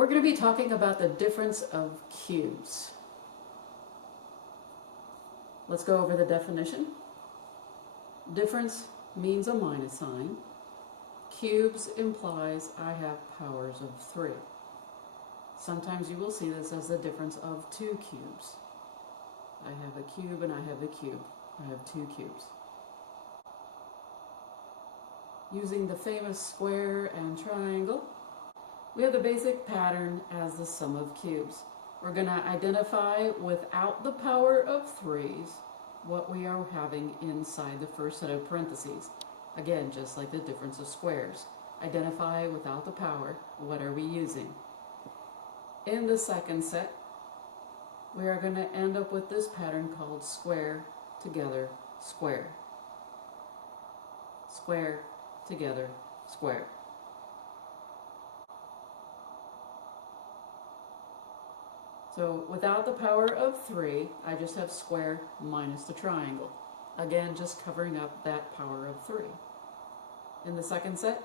We're going to be talking about the difference of cubes. Let's go over the definition. Difference means a minus sign. Cubes implies I have powers of 3. Sometimes you will see this as the difference of 2 cubes. I have a cube and I have a cube. I have 2 cubes. Using the famous square and triangle, we have the basic pattern as the sum of cubes. We're going to identify without the power of 3's what we are having inside the first set of parentheses. Again, just like the difference of squares. Identify without the power, what are we using? In the second set, we are going to end up with this pattern called square together square. Square together square. So without the power of 3, I just have square minus the triangle. Again, just covering up that power of 3. In the second set,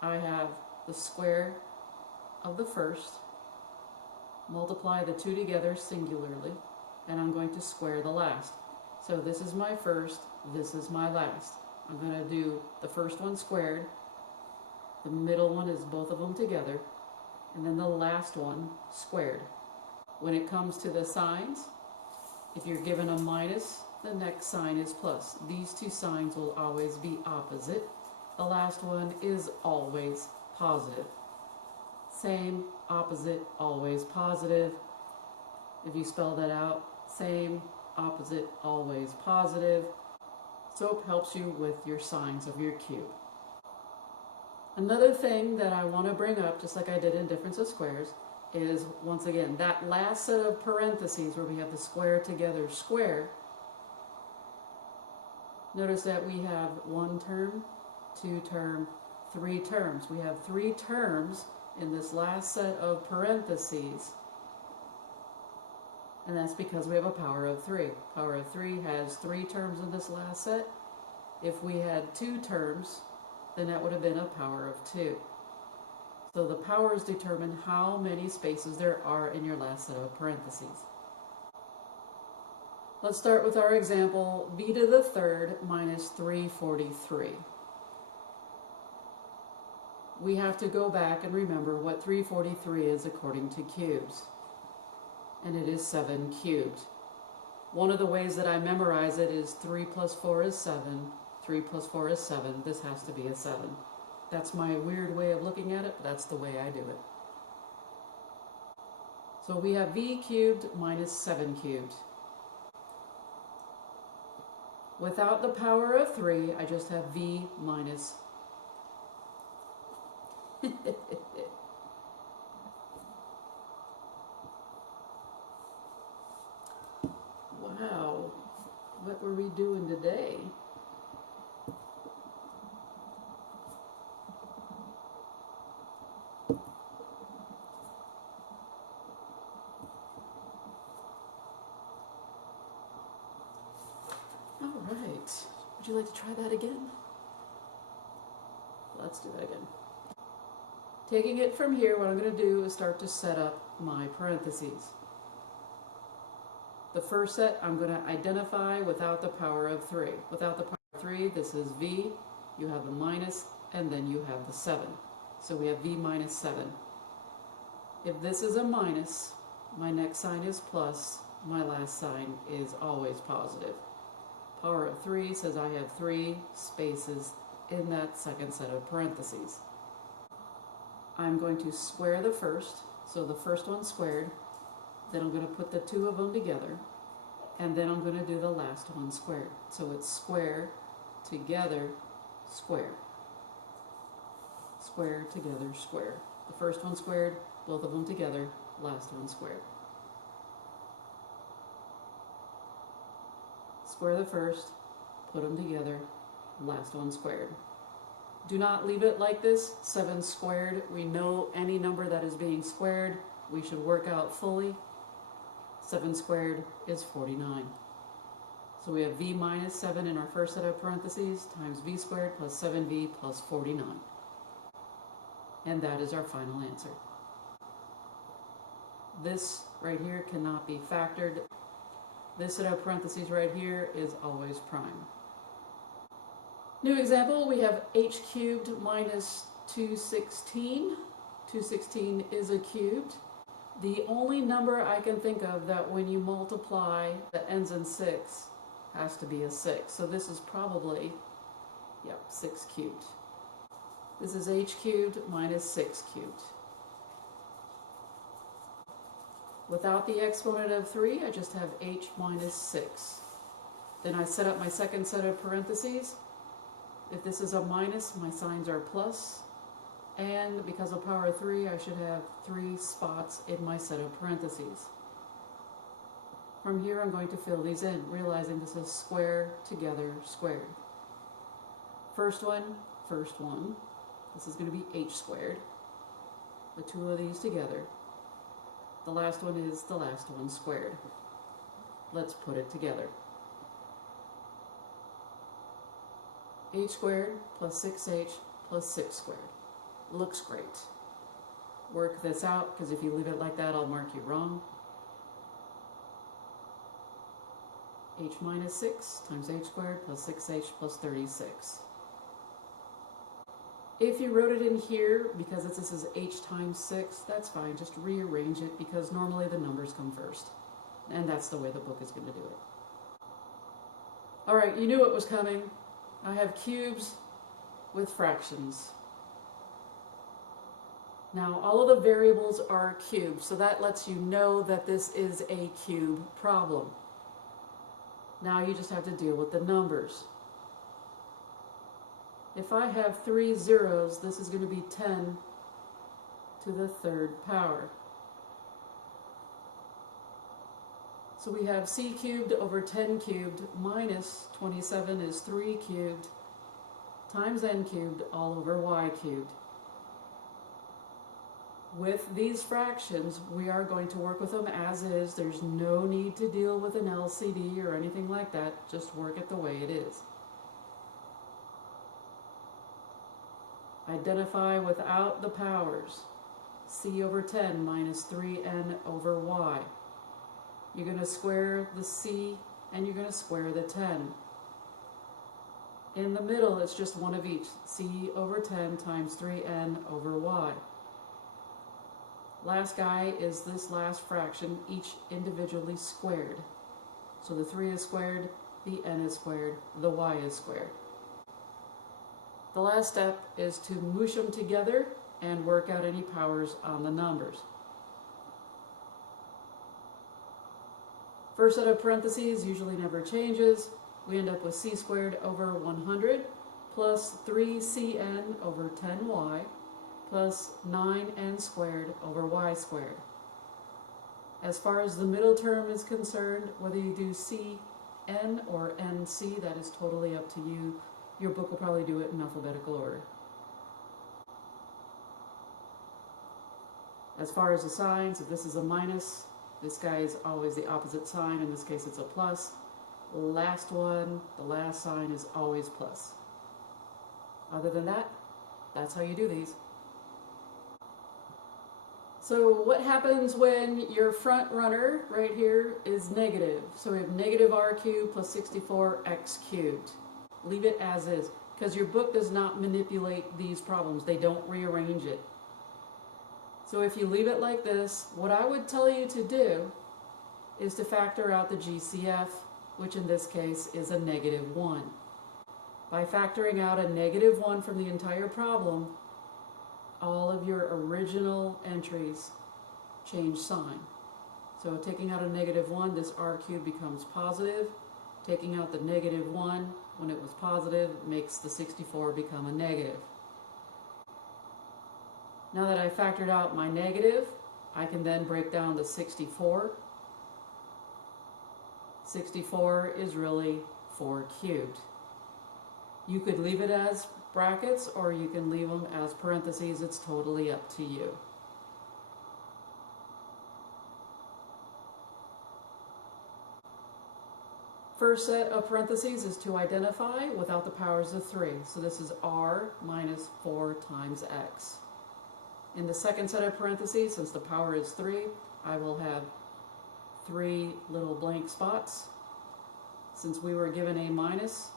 I have the square of the first, multiply the 2 together singularly, and I'm going to square the last. So this is my first, this is my last. I'm going to do the first one squared, the middle one is both of them together, and then the last one squared. When it comes to the signs, if you're given a minus, the next sign is plus. These two signs will always be opposite. The last one is always positive. Same, opposite, always positive. If you spell that out, same, opposite, always positive. SOAP helps you with your signs of your cube. Another thing that I want to bring up, just like I did in difference of squares, is once again that last set of parentheses where we have the square together square. Notice that we have 1 term, 2 term, 3 terms. We have 3 terms in this last set of parentheses, and that's because we have a power of 3. Power of 3 has 3 terms in this last set. If we had 2 terms, then that would have been a power of 2. So the powers determine how many spaces there are in your last set of parentheses. Let's start with our example, b to the third minus 343. We have to go back and remember what 343 is according to cubes. And it is 7 cubed. One of the ways that I memorize it is 3 plus 4 is 7. 3 plus 4 is 7. This has to be a 7. That's my weird way of looking at it, but that's the way I do it. So we have v cubed minus 7 cubed. Without the power of 3, I just have v minus Wow, what were we doing today? All right, would you like to try that again? Let's do that again. Taking it from here, what I'm going to do is start to set up my parentheses. The first set, I'm going to identify without the power of 3. Without the power of 3, this is v, you have the minus, and then you have the 7. So we have v minus 7. If this is a minus, my next sign is plus, my last sign is always positive. Power of 3 says I have 3 spaces in that second set of parentheses. I'm going to square the first, so the first one squared, then I'm going to put the 2 of them together, and then I'm going to do the last one squared. So it's square together square. Square together square. The first one squared, both of them together, last one squared. Square the first, put them together, last one squared. Do not leave it like this, 7 squared. We know any number that is being squared, we should work out fully. 7 squared is 49. So we have v minus 7 in our first set of parentheses times v squared plus 7v plus 49. And that is our final answer. This right here cannot be factored. This set of parentheses right here is always prime. New example, we have h cubed minus 216. 216 is a cubed. The only number I can think of that when you multiply that ends in 6 has to be a 6. So this is probably, yep, 6 cubed. This is h cubed minus 6 cubed. Without the exponent of 3, I just have h minus 6. Then I set up my second set of parentheses. If this is a minus, my signs are plus. And because of power of 3, I should have 3 spots in my set of parentheses. From here, I'm going to fill these in, realizing this is square together squared. First one. This is going to be h squared. The two of these together. The last one is the last one squared. Let's put it together. H squared plus 6h plus 6 squared. Looks great. Work this out, because if you leave it like that, I'll mark you wrong. H minus 6 times h squared plus 6h plus 36. If you wrote it in here, because this is h times 6, that's fine. Just rearrange it, because normally the numbers come first. And that's the way the book is going to do it. Alright, you knew it was coming. I have cubes with fractions. Now, all of the variables are cubed, so that lets you know that this is a cube problem. Now you just have to deal with the numbers. If I have 3 zeros, this is going to be 10 to the 3rd power. So we have c cubed over 10 cubed minus 27 is 3 cubed times n cubed all over y cubed. With these fractions, we are going to work with them as is. There's no need to deal with an LCD or anything like that. Just work it the way it is. Identify without the powers. C over 10 minus 3n over y. You're going to square the c and you're going to square the 10. In the middle, it's just one of each. C over 10 times 3n over y. Last guy is this last fraction, each individually squared. So the 3 is squared, the n is squared, the y is squared. The last step is to moosh them together and work out any powers on the numbers. First set of parentheses usually never changes. We end up with c squared over 100 plus 3cn over 10y plus 9n squared over y squared. As far as the middle term is concerned, whether you do cn or nc, that is totally up to you. Your book will probably do it in alphabetical order. As far as the signs, if this is a minus, this guy is always the opposite sign. In this case, it's a plus. Last one, the last sign is always plus. Other than that, that's how you do these. So what happens when your front runner right here is negative? So we have negative r cubed plus 64x cubed. Leave it as is, because your book does not manipulate these problems. They don't rearrange it. So if you leave it like this, what I would tell you to do is to factor out the GCF, which in this case is a -1. By factoring out a -1 from the entire problem, all of your original entries change sign. So taking out a -1, this r cubed becomes positive. Taking out the -1 when it was positive makes the 64 become a negative. Now that I factored out my negative, I can then break down the 64. 64 is really 4 cubed. You could leave it as brackets or you can leave them as parentheses. It's totally up to you. First set of parentheses is to identify without the powers of 3. So this is r minus 4 times x. In the second set of parentheses, since the power is 3, I will have 3 little blank spots. Since we were given a minus,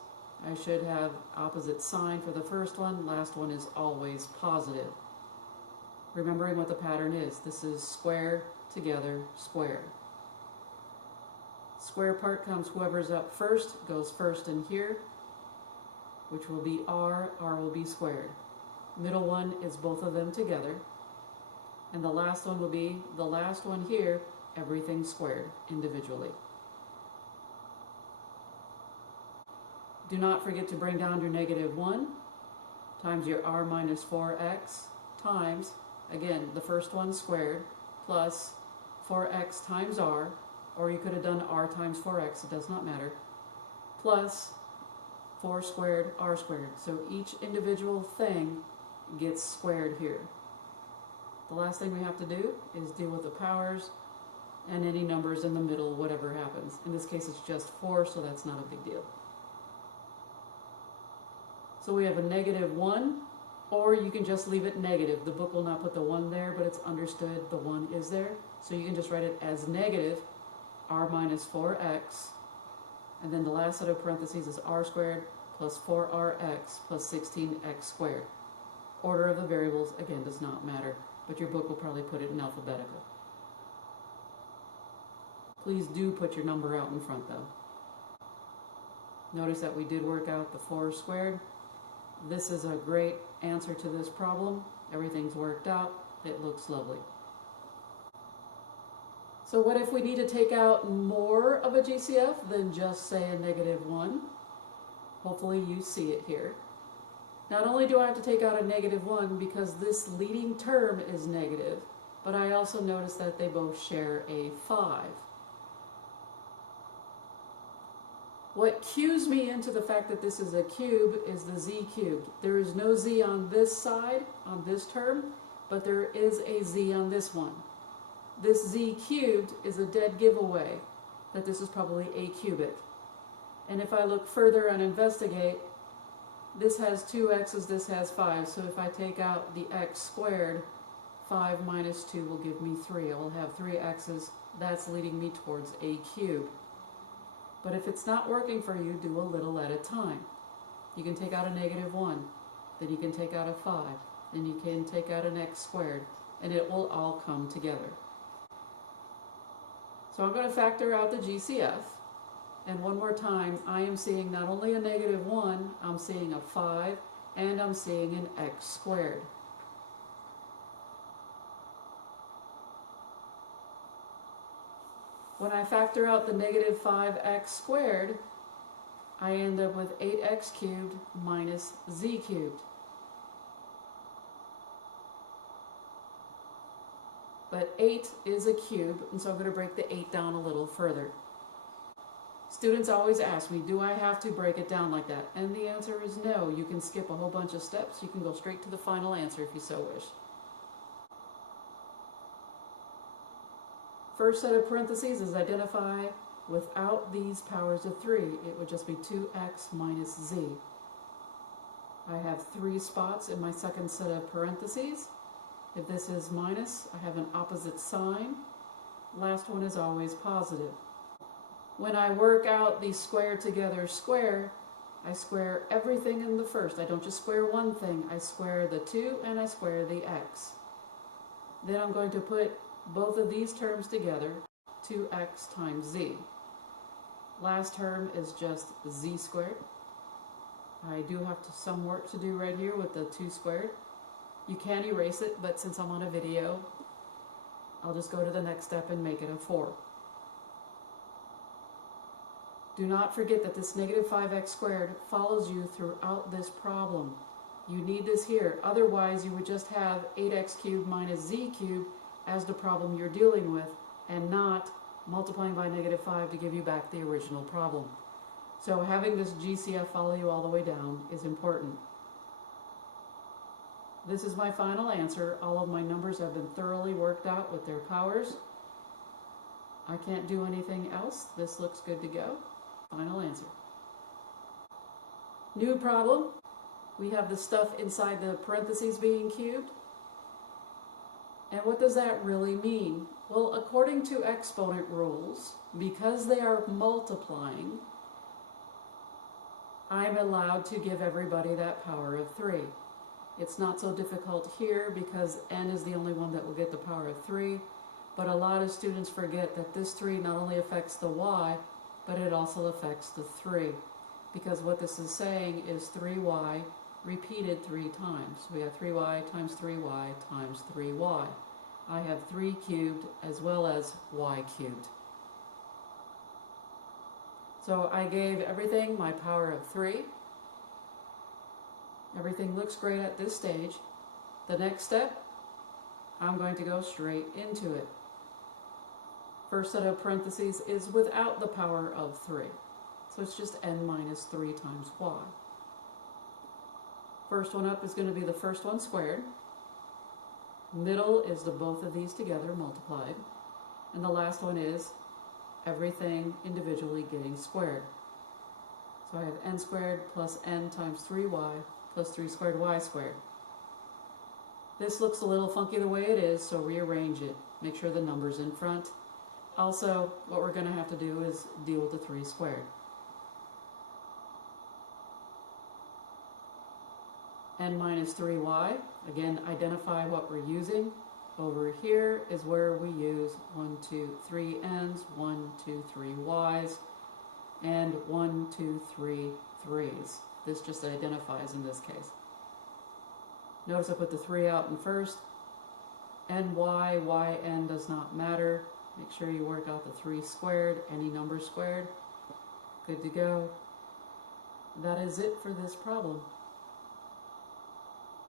I should have opposite sign for the first one. Last one is always positive. Remembering what the pattern is, this is square together square. Square part comes whoever's up first, goes first in here, which will be r will be squared. Middle one is both of them together, and the last one will be the last one here, everything squared individually. Do not forget to bring down your -1 times your r minus 4x times, again, the first one squared, plus 4x times r, or you could have done r times 4x, it does not matter, plus 4 squared, r squared. So each individual thing gets squared here. The last thing we have to do is deal with the powers and any numbers in the middle, whatever happens. In this case, it's just 4, so that's not a big deal. So we have a -1, or you can just leave it negative. The book will not put the 1 there, but it's understood the 1 is there. So you can just write it as negative r minus 4x, and then the last set of parentheses is r squared plus 4rx plus 16x squared. Order of the variables, again, does not matter, but your book will probably put it in alphabetical. Please do put your number out in front, though. Notice that we did work out the 4 squared. This is a great answer to this problem. Everything's worked out. It looks lovely. So what if we need to take out more of a GCF than just, say, a -1? Hopefully you see it here. Not only do I have to take out a -1 because this leading term is negative, but I also notice that they both share a 5. What cues me into the fact that this is a cube is the z cubed. There is no z on this side, on this term, but there is a z on this one. This z cubed is a dead giveaway that this is probably a cubic. And if I look further and investigate, this has 2 x's, this has 5. So if I take out the x squared, 5 minus 2 will give me 3. I will have 3 x's. That's leading me towards a cube. But if it's not working for you, do a little at a time. You can take out a -1, then you can take out a 5, then you can take out an x squared, and it will all come together. So I'm going to factor out the GCF, and one more time, I am seeing not only a -1, I'm seeing a 5, and I'm seeing an x squared. When I factor out the -5x squared, I end up with 8x cubed minus z cubed. But 8 is a cube, and so I'm going to break the 8 down a little further. Students always ask me, do I have to break it down like that? And the answer is no. You can skip a whole bunch of steps. You can go straight to the final answer if you so wish. First set of parentheses is identify without these powers of 3. It would just be 2x minus z. I have 3 spots in my second set of parentheses. If this is minus, I have an opposite sign. Last one is always positive. When I work out the square together square, I square everything in the first. I don't just square one thing. I square the 2 and I square the x. Then I'm going to put both of these terms together, 2x times z. Last term is just z squared. I do have some work to do right here with the 2 squared. You can erase it, but since I'm on a video, I'll just go to the next step and make it a 4. Do not forget that this -5x squared follows you throughout this problem. You need this here, otherwise you would just have 8x cubed minus z cubed as the problem you're dealing with, and not multiplying by -5 to give you back the original problem. So having this GCF follow you all the way down is important. This is my final answer. All of my numbers have been thoroughly worked out with their powers. I can't do anything else. This looks good to go. Final answer. New problem. We have the stuff inside the parentheses being cubed. And what does that really mean? Well, according to exponent rules, because they are multiplying, I'm allowed to give everybody that power of 3. It's not so difficult here because n is the only one that will get the power of 3, but a lot of students forget that this 3 not only affects the y, but it also affects the 3, because what this is saying is 3y repeated 3 times. We have 3y times 3y times 3y. I have 3 cubed as well as y cubed. So I gave everything my power of 3. Everything looks great at this stage. The next step, I'm going to go straight into it. First set of parentheses is without the power of 3. So it's just n minus 3 times y. First one up is going to be the first one squared. Middle is the both of these together multiplied. And the last one is everything individually getting squared. So I have n squared plus n times 3y plus 3 squared y squared. This looks a little funky the way it is, so rearrange it. Make sure the number's in front. Also, what we're going to have to do is deal with the 3 squared. N minus 3y, again, identify what we're using. Over here is where we use 1, 2, 3 n's, 1, 2, 3 y's, and 1, 2, 3 3's. This just identifies in this case. Notice I put the 3 out in first. ny, yn does not matter. Make sure you work out the 3 squared, any number squared. Good to go. That is it for this problem.